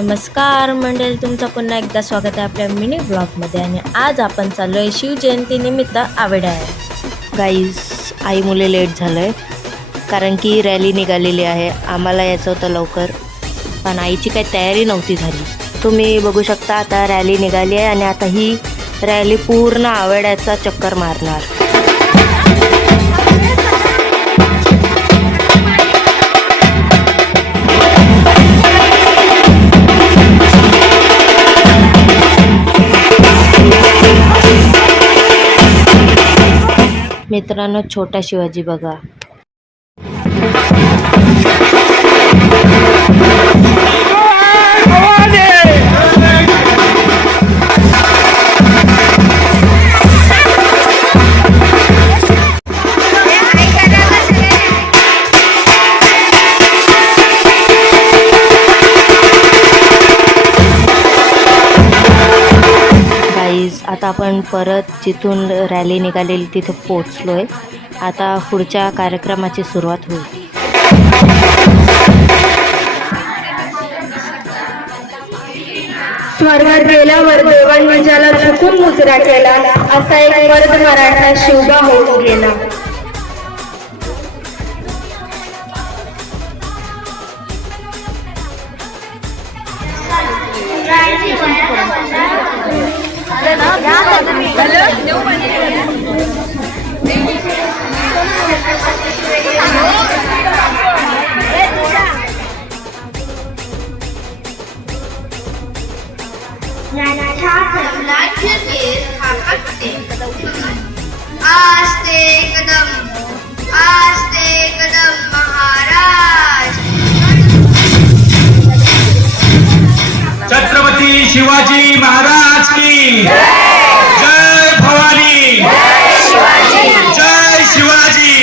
नमस्कार मंडळी, तुमचं पुन्हा एकदा स्वागत आहे आपल्या मिनी ब्लॉगमध्ये. आणि आज आपण चाललो आहे शिवजयंतीनिमित्त आवड्यात. गाईज, आई मुले लेट झालं आहे कारण की रॅली निघालेली आहे. आम्हाला यायचं होतं लवकर, पण आईची काही तयारी नव्हती झाली. तुम्ही बघू शकता, आता रॅली निघाली आहे आणि आता ही रॅली पूर्ण आवड्याचा चक्कर मारणार. मित्रांनो, छोटा शिवाजी बघा. आता आपण परत जिथून रॅली निघालेली तिथे पोहोचलो आहे. आता पुढच्या कार्यक्रमाची सुरुवात होईल. स्वर्गात गेल्यावर देवांनी ज्याला चुकून मुजरा केला, असा एक वर्ग मराठा शिवबा होऊन गेला. आस्ते कदम महाराज. छत्रपती शिवाजी महाराज की जय भवानी. जय शिवाजी.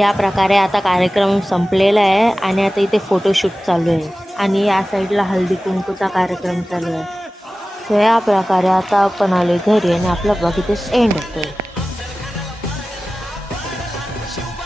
या प्रकारे आता कार्यक्रम संपलेला आहे आणि आता इथे फोटोशूट चालू आहे आणि या साईडला हळदी कुंकूचा कार्यक्रम चालू आहे. तर या प्रकारे आता आपण आलो घरी आणि आपला ब्लॉग इथेच एंड होतोय.